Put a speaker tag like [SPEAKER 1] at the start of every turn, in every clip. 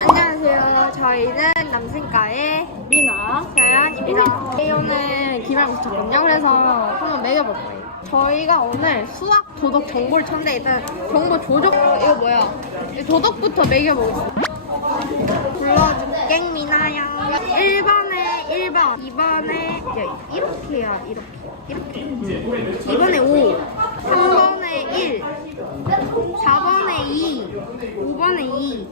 [SPEAKER 1] 안녕하세요. 저희는 남생과의
[SPEAKER 2] 미나.
[SPEAKER 1] 자연입니다. 오늘 기말고사거든요. 그래서 한번 매겨볼 거예요. 저희가 오늘 수학, 도덕, 정보를 쳤는데 일단 정보 조적 이거 뭐야? 이 도덕부터 매겨보겠습니다. 불러줄게 미나야. 1번에 1번, 2번에 이렇게 해야 이렇게 이렇게. 2번에 5, 3번에 1, 4번에 2, 5번에 2.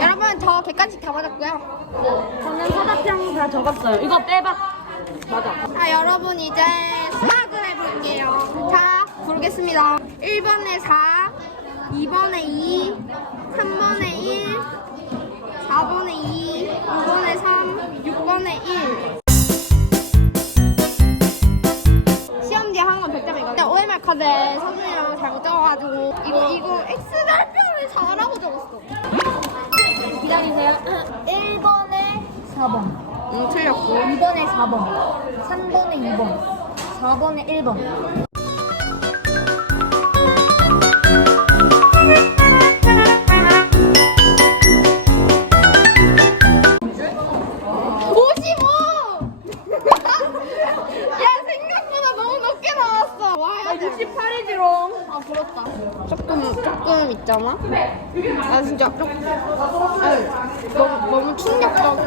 [SPEAKER 1] 여러분 저 객관식 다 맞았고요.
[SPEAKER 2] 저는 사다평 다 적었어요. 이거 빼봐. 맞아.
[SPEAKER 1] 자 여러분 이제 수학을 해볼게요. 자 부르겠습니다. 1번에 4, 2번에 2, 3번에 1, 4번에 2, 5번에 3, 6번에 1. 시험 뒤에 한건 100점이거든요. OMR 카드에 선생님이랑 잘못 적어가지고 이거 이거 X절표를 잘하고 적었어.
[SPEAKER 2] 기다리세요. 1번에 4번.
[SPEAKER 1] 응 틀렸고.
[SPEAKER 2] 2번에 4번. 3번에 2번. 4번에 1번. 18이지롱.
[SPEAKER 1] 아, 부럽다. 조금 조금 있잖아. 아 진짜 조 아, 너무 너무 충격적.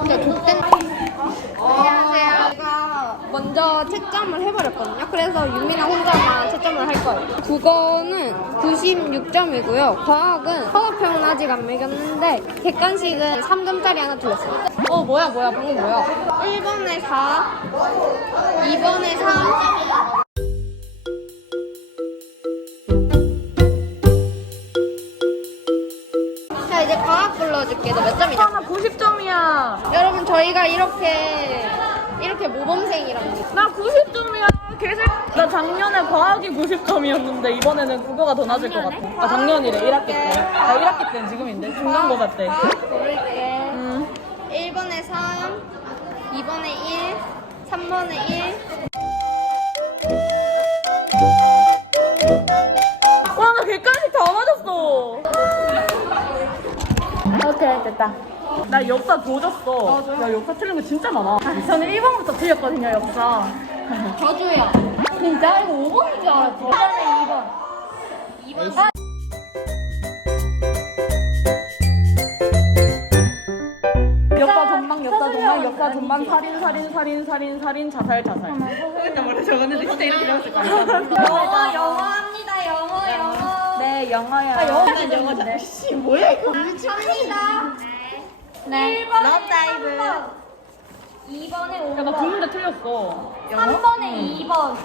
[SPEAKER 1] 진짜 족된. 안녕하세요. 제가 먼저 채점을 해버렸거든요. 그래서 유미랑 혼자만 채점을 할 거예요. 국어는 96점이고요. 과학은 화학평은 아직 안 매겼는데 객관식은 3점짜리 하나 틀렸어요. 어 뭐야 뭐야 방금 뭐야? 1번에 4, 2번에 3. 자 이제 과학 불러줄게. 너 몇 점이냐?
[SPEAKER 2] 나 90점이야.
[SPEAKER 1] 여러분 저희가 이렇게 이렇게 모범생이랍니다.
[SPEAKER 2] 나 90점이야. 개새. 나 작년에 과학이 90점이었는데 이번에는 국어가 더 낮을 것 같아. 아 작년이래 1학기 때. 아 1학기 때는 지금인데 중간고사 때.
[SPEAKER 1] 고를게.
[SPEAKER 2] 음.
[SPEAKER 1] 1번에 3, 2번에 1, 3번에 1.
[SPEAKER 2] 와, 나 객관식 다 맞았어. 오케이, 됐다. 나 역사 조졌어. 나 역사 틀린 거 진짜 많아. 저는 1번부터 틀렸거든요, 역사.
[SPEAKER 1] 저주요.
[SPEAKER 2] 진짜? 이거 5번인 줄 알았지. 1번에 2번.
[SPEAKER 1] 2번.
[SPEAKER 2] 역 살인, 살인, 살인, 자살, 자살. 그냥 원래 적었는데 진짜 이렇게 적었을 거야.
[SPEAKER 1] 영어 영어합니다. 영어 영어.
[SPEAKER 2] 네, 영어야. 영어는 영어 잘. 씨, 뭐야 이거?
[SPEAKER 1] 합니다.
[SPEAKER 2] 네.
[SPEAKER 1] 1번에 다이브.
[SPEAKER 2] 2번에 5번. 야, 나 듣는데 틀렸어.
[SPEAKER 1] 3번에 2번.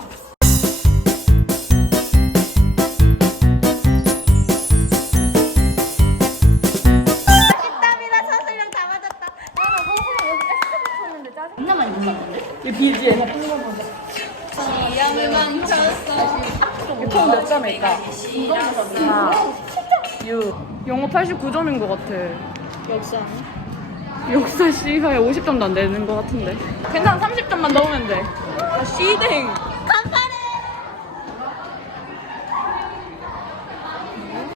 [SPEAKER 2] 이 BGM.
[SPEAKER 1] 영만 쳤어.
[SPEAKER 2] 총몇 점일까? 하나, 6. 영어 89점인 것 같아.
[SPEAKER 1] 역사.
[SPEAKER 2] 역사 씨가 50점도 안 되는 것 같은데. 괜찮아, 30점만 넣으면 돼. 아, 씨댕.